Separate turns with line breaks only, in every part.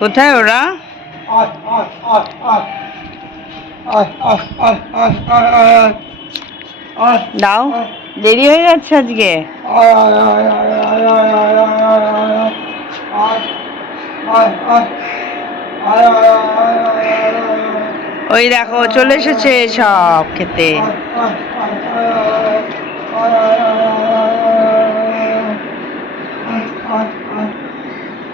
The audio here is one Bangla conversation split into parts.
কোথায় ওরা? দাও দেরি হয়ে যাচ্ছে আজকে। ওই দেখো চলে এসেছে সব খেতে।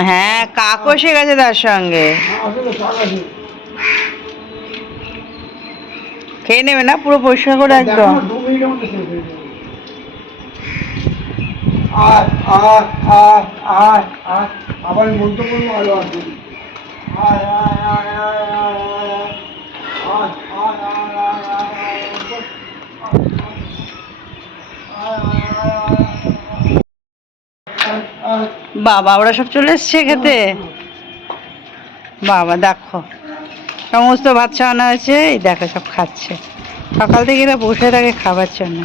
হ্যাঁ কাকও এসে গেছে তার সঙ্গে। খেয়ে নেবে না পুরো পরিষ্কার করে একদম।
আবার মন্তব্য ভালো আছে
বাবা, ওরা সব চলে এসছে খেতে? বাবা, দেখো। সমস্ত ভাত খাওয়ানো হয়েছে এই দেখো, সব খাচ্ছে। সকাল থেকে এরা বসে থাকে খাবার জন্য।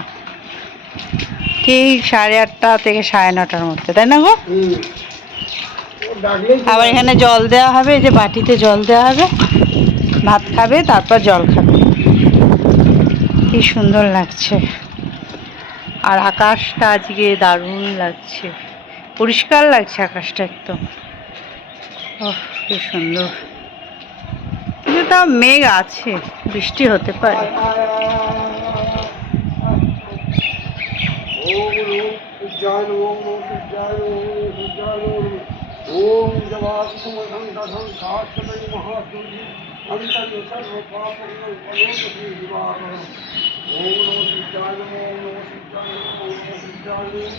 ঠিক সাড়ে আটটা থেকে সাড়ে নটার মধ্যে, তাই না গো? আবার এখানে জল দেওয়া হবে, এই যে বাটিতে জল দেওয়া হবে। ভাত খাবে, তারপর জল খাবে। কি সুন্দর লাগছে। আর আকাশটা আজকে দারুণ লাগছে। পরিষ্কার লাগছে আকাশটা একদম। ওহ, কি সুন্দর। কিন্তু তাও মেঘ আছে, বৃষ্টি হতে পারে।
ওম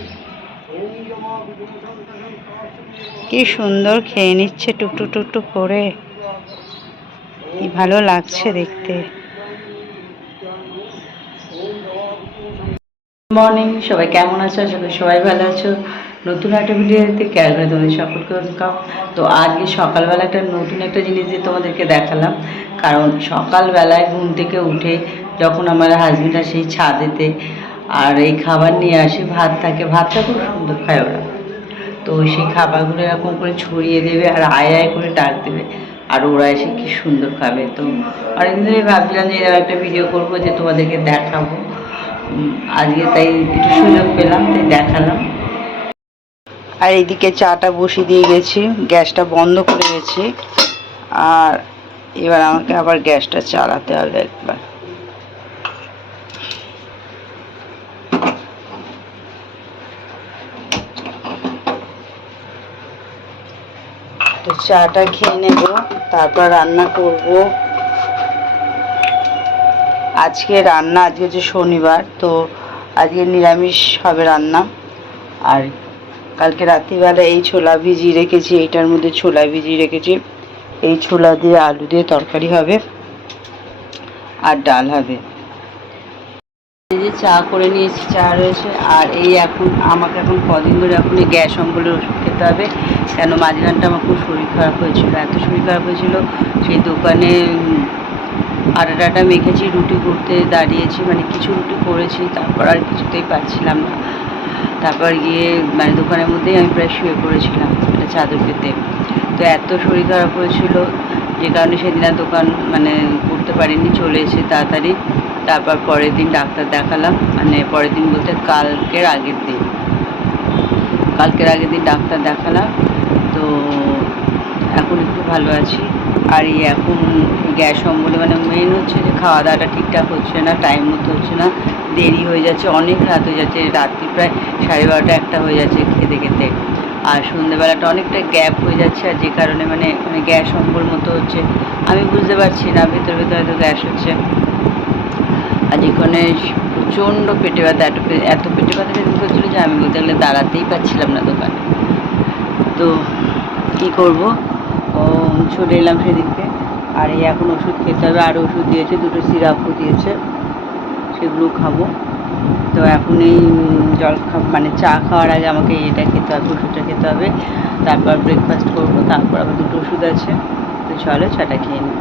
নম।
কি সুন্দর খেয়ে নিচ্ছে টুকটু টুকটু করে। কি ভালো লাগছে দেখতে। মর্নিং সবাই কেমন আছো? সবাই সবাই ভালো আছো। নতুন একটা ভিডিওতে ক্যালকাটা তোমাদের সকলকে ওয়েলকাম তো আজকে সকালবেলা একটা নতুন একটা জিনিস দিয়ে তোমাদেরকে দেখালাম। কারণ সকালবেলায় ঘুম থেকে উঠে যখন আমার হাজব্যান্ড আসে ছাদেতে আর এই খাবার নিয়ে আসি ভাত থাকে ভাতটা খুব সুন্দর খায় ওরা। তো সেই খাবারগুলো এরকম করে ছড়িয়ে দেবে আর আয় আয় করে ডাক দেবে। আর ওরা এসে কি সুন্দর খাবে। তো অনেকদিন ধরে ভাবছিলাম যে এরকম একটা ভিডিও করব যে তোমাদেরকে দেখাবো। আজকে তাই একটু সুযোগ পেলাম, তাই দেখালাম। আর এইদিকে চাটা বসিয়ে দিয়ে গেছি, গ্যাসটা বন্ধ করে গেছি। আর এবার আমাকে আবার গ্যাসটা চালাতে হবে একবার। তো চাটা খেয়ে নেব, তারপর রান্না করব। আজকে রান্না, আজকে হচ্ছে শনিবার, তো আজকে নিরামিষ হবে রান্না। আর কালকে রাত্রিবেলা এই ছোলা ভিজিয়ে রেখেছি, এইটার মধ্যে ছোলা ভিজিয়ে রেখেছি। এই ছোলা দিয়ে আলু দিয়ে তরকারি হবে, আর ডাল হবে। চা করে নিয়েছি, চা রয়েছে। আর এই এখন, আমাকে এখন কদিন ধরে এখন গ্যাস অম্বলের ওষুধ খেতে হবে। কেন মাঝখানটা আমার খুব শরীর খারাপ হয়েছিল, এত শরীর খারাপ হয়েছিল। সেই দোকানে আটা টাটা মেখেছি, রুটি করতে দাঁড়িয়েছি মানে কিছু রুটি করেছি, তারপর আর কিছুতেই পারছিলাম না। তারপর গিয়ে মানে দোকানের মধ্যেই আমি প্রায় শুয়ে পড়েছিলাম, একটা চাদর পেতে তো এত শরীর খারাপ হয়েছিল, যে কারণে সেদিন আর দোকান মানে করতে পারিনি, চলে এসে তাড়াতাড়ি। তারপর পরের দিন ডাক্তার দেখালাম মানে পরের দিন বলতে কালকের আগের দিন। কালকের আগের দিন ডাক্তার দেখালাম, তো এখন একটু ভালো আছি। আর এই এখন গ্যাস অম্বলে মানে মেন হচ্ছে যে খাওয়া দাওয়াটা ঠিকঠাক হচ্ছে না টাইম মতো হচ্ছে না, দেরি হয়ে যাচ্ছে, অনেক রাত হয়ে যাচ্ছে, রাত্রি প্রায় সাড়ে বারোটা একটা হয়ে যাচ্ছে খেতে খেতে। আর সন্ধ্যেবেলাটা অনেকটা গ্যাপ হয়ে যাচ্ছে, আর যে কারণে মানে মানে গ্যাস অম্বল মতো হচ্ছে। আমি বুঝতে পারছি না, ভেতর ভেতর হয়তো গ্যাস হচ্ছে। আজ এখানে প্রচণ্ড পেটে ব্যথা, এত এত পেটে ব্যথা বেদন করছিল যে আমি বলতে গেলে দাঁড়াতেই পারছিলাম না দোকানে। তো কি করব? ও, চলে এলাম সেদিনকে। আর এই এখন ওষুধ খেতে হবে, আর ওষুধ দিয়েছে, দুটো সিরাপও দিয়েছে, সেগুলো খাব। তো এখন এই জল মানে চা খাওয়ার আগে আমাকে এটা খেতে হবে, ওষুধটা খেতে হবে। তারপর ব্রেকফাস্ট করব, তারপর আবার দুটো ওষুধ আছে। তো চলো চাটা খেয়ে নিই।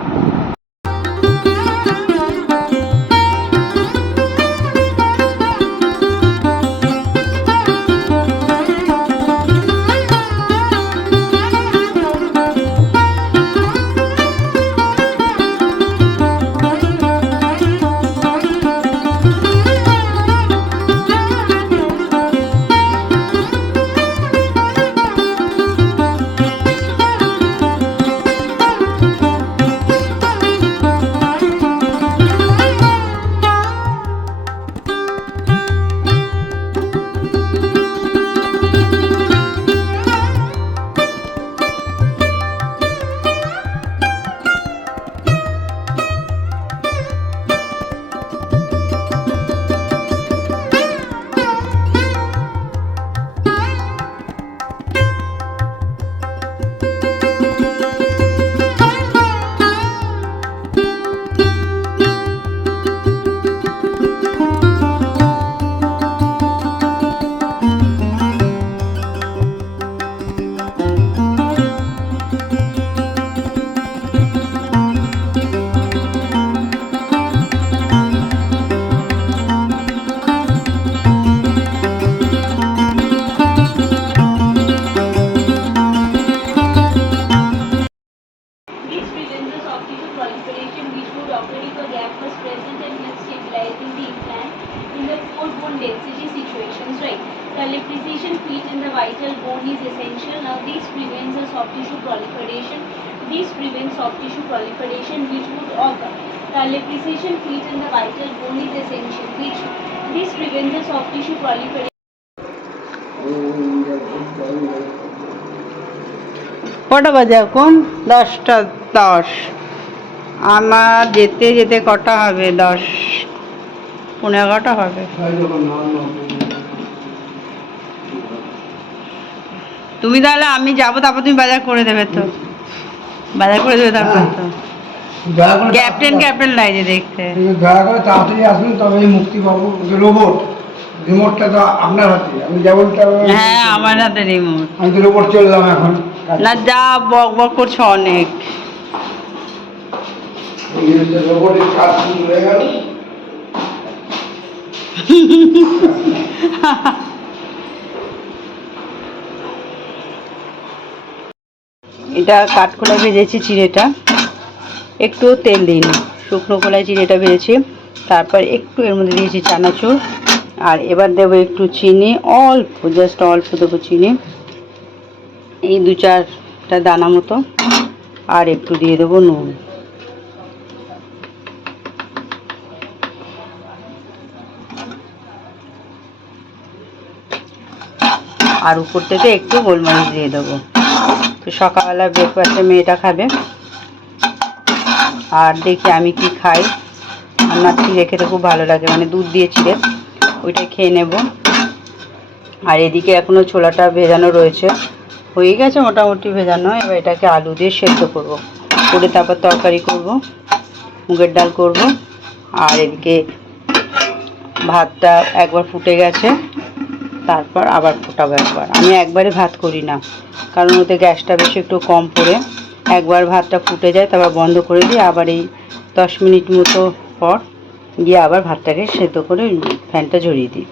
The precision in the vital bone is essential. Which this prevents the soft tissue proliferation.
কটা বাজে এখন দশটা দশ আমার যেতে যেতে কটা হবে দশ পনেরো এগারোটা হবে তুমি তাহলে আমি যাব তারপর তুমি বাজার করে দেবে তো বাজার করে দেবে তারপর তো ক্যাপ্টেন ক্যাপ্টেন দেখতে।
দয়া করে তাড়াতাড়ি আসুন তবেই মুক্তি পাবো রোবট রিমোটটা তো আপনার হাতে। আমি
হ্যাঁ আমার হাতে রিমোট
আমি তো রোবট চললাম এখন।
না যা বক বক করছ অনেক।
রোবটের কাজ শুরু হয়ে গেল।
এটা কাঠখোলায় ভেজেছি চিড়েটা। একটু তেল দিইনি শুকনো কলাই চিনিটা ভেজেছি, তারপর একটু এর মধ্যে দিয়েছি চানাচুর। আর এবার দেবো একটু চিনি, অল্প জাস্ট অল্প দেবো চিনি। এই দু চারটা দানা মতো। আর একটু দিয়ে দেবো নুন। আর উপর থেকে একটু গোলমরিচ দিয়ে দেবো। তো সকালবেলা ব্রেকফাস্টে মেয়েটা খাবে। আর দেখি আমি কি খাই। আমার চিড়ে খেতে খুব ভালো লাগে মানে দুধ দিয়ে চিড়ে। ওইটা খেয়ে নেব। আর এদিকে এখনও ছোলাটা ভেজানো রয়েছে। হয়ে গেছে মোটামুটি ভেজানো, এবার এটাকে আলু দিয়ে সেদ্ধ করব। করে তারপর তরকারি করব, মুগের ডাল করব। আর এদিকে ভাতটা একবার ফুটে গেছে, তারপর আবার ফোটাবো একবার। আমি একবারে ভাত করি না, কারণ ওতে গ্যাসটা বেশি একটু কম পড়ে। একবার ভাতটা ফুটে যায়, তারপর বন্ধ করে দিই, আবার এই দশ মিনিট মতো পর গিয়ে আবার ভাতটাকে সেদ্ধ করে ফ্যানটা ঝরিয়ে দিই।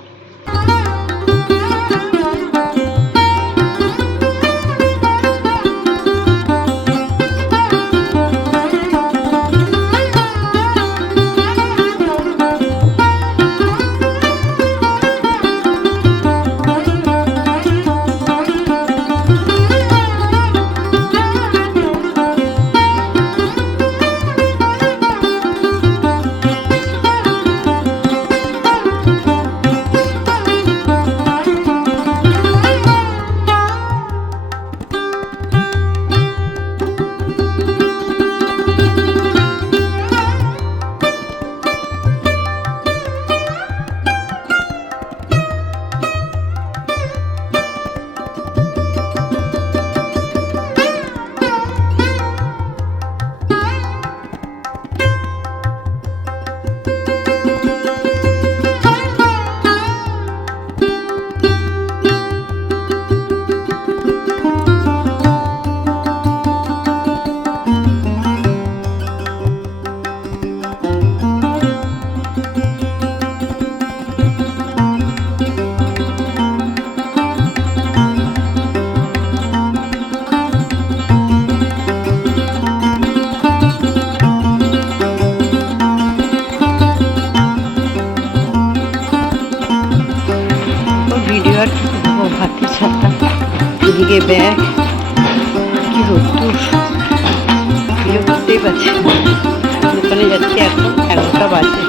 দোকানে যাচ্ছি এখন এগারোটা বাজে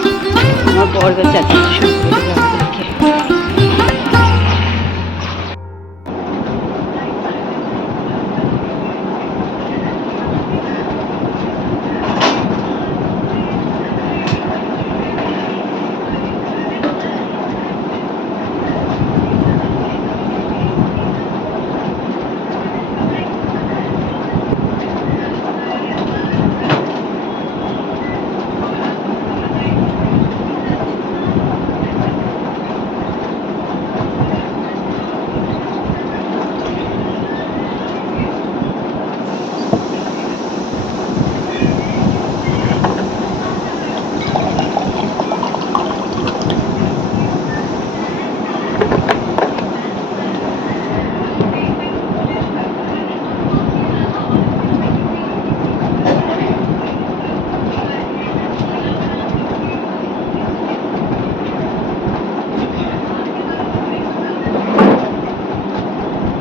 আমার বর যাচ্ছে শুরু করে দেবে আমাদেরকে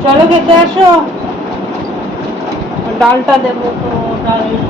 চলো খেতে আসো। ডালটা দেবো তো ডালের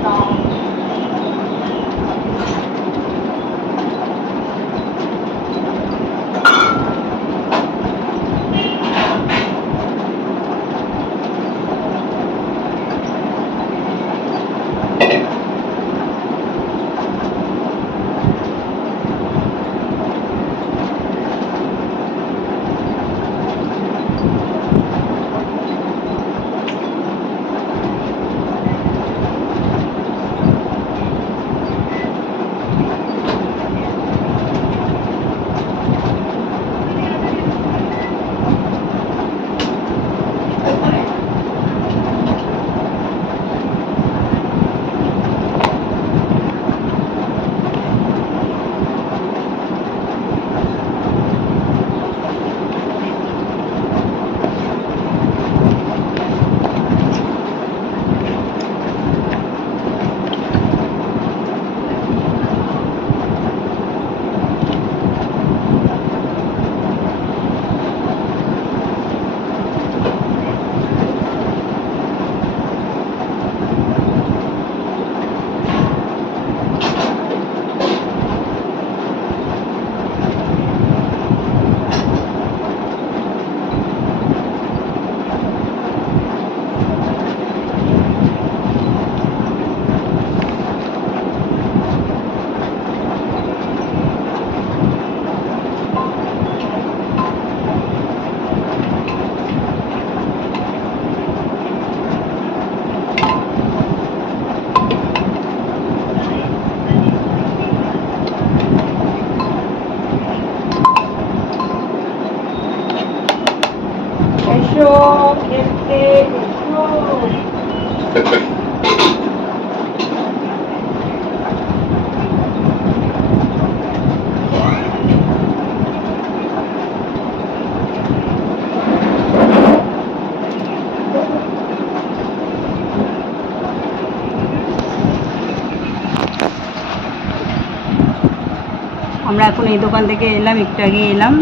আমরা এখন এই দোকান থেকে এলাম একটু আগে এলাম।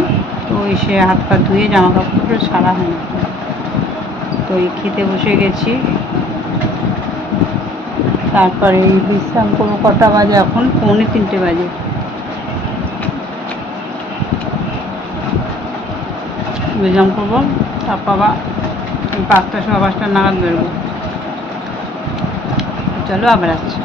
তো এসে হাত পা ধুয়ে জামা কাপড় সারা হয় না। তো এই খেতে বসে গেছি। তারপরে এই বিশ্রাম করব কটা বাজে এখন? পৌনে তিনটে বাজে। বিশ্রাম করব তারপর আবার পাঁচটা সোয়া পাঁচটা নাগাদ বেরোবো। চলো আবার আসছি।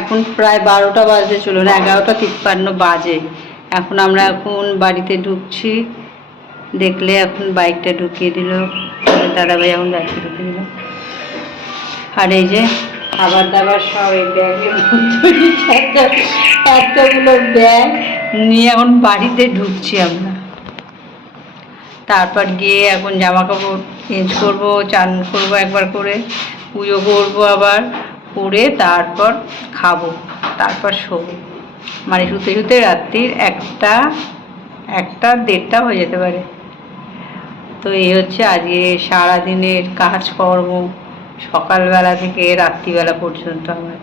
এখন প্রায় বারোটা বাজতে চলো না এগারোটা তিপ্পান্ন বাজে। এখন আমরা এখন বাড়িতে ঢুকছি, দেখলে এখন বাইকটা ঢুকিয়ে দিল। দাদাভাই এখন বাইকটা ঢুকিয়ে দিল। আর এই যে খাবার দাবার সব এই ব্যাগের একটাগুলো ব্যাগ নিয়ে এখন বাড়িতে ঢুকছি আমরা। তারপর গিয়ে এখন জামা কাপড় চেঞ্জ করব, চান করব একবার করে, পুজো করব আবার। করে তারপর খাব, তারপর শোবো। মানে শুতে শুতে রাত্রির একটা একটা দেড়টা হয়ে যেতে পারে। তো এই হচ্ছে আজকে সারাদিনের কাজকর্ম সকালবেলা থেকে রাত্রিবেলা পর্যন্ত আমার।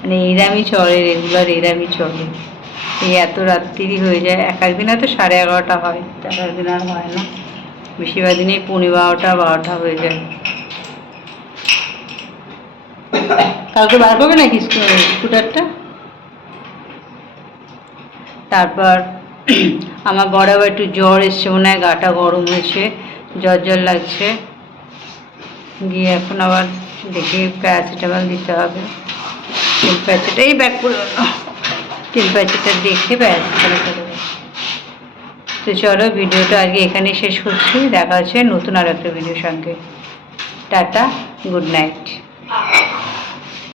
মানে এরামই চলে রেগুলার এরামই চলে। এই এত রাত্রি হয়ে যায়, এক একদিন হয়তো সাড়ে এগারোটা হয়, এক একদিন আর হয় না। বেশিরভাগ দিনেই পনেরো বারোটা বারোটা হয়ে যায়। কালকে বার করবে নাকি স্কু- স্কুটারটা? তারপর আমার বড় আবার একটু জ্বর এসছে, মনে হয় গাটা গরম হয়েছে, জ্বর জ্বর লাগছে। গিয়ে এখন আবার দেখি প্যারাসিটামল দিতে হবে। তিন প্যাচেট এই ব্যাগ করে তিন প্যাচেটটা দেখে প্যারাসিটামল তো চলো ভিডিওটা আগে এখানে শেষ করছি। দেখা হচ্ছে নতুন আর একটা ভিডিওর সঙ্গে। Tata, good night.